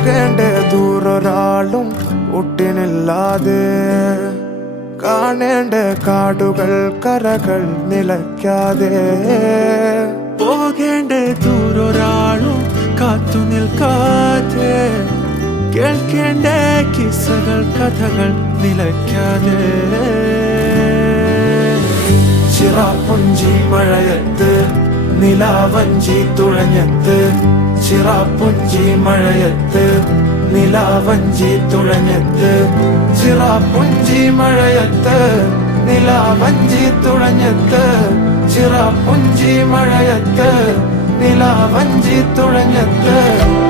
പോകേണ്ട ദൂരൊരാളും ഒട്ടിനില്ലാതെ കാണേണ്ട കാടുകൾ കരകൾ നിലയ്ക്കാതെ പോകേണ്ട ദൂരൊരാളും കാത്തു നിൽക്കാതെ കേൾക്കേണ്ട കിസ്സകൾ കഥകൾ നിലയ്ക്കാതെ ചിറാപ്പുഞ്ചി മഴയത്ത് നിലാവഞ്ചി തുഴഞ്ഞത്ത് ചിറാപ്പുഞ്ചി മഴയത്ത് നിലാവഞ്ചി തുഴഞ്ഞത്ത് ചിറാപ്പുഞ്ചി മഴയത്ത് നിലാവഞ്ചി തുഴഞ്ഞത്ത് ചിറാപ്പുഞ്ചി മഴയത്ത് നിലാവഞ്ചി തുഴഞ്ഞത്ത്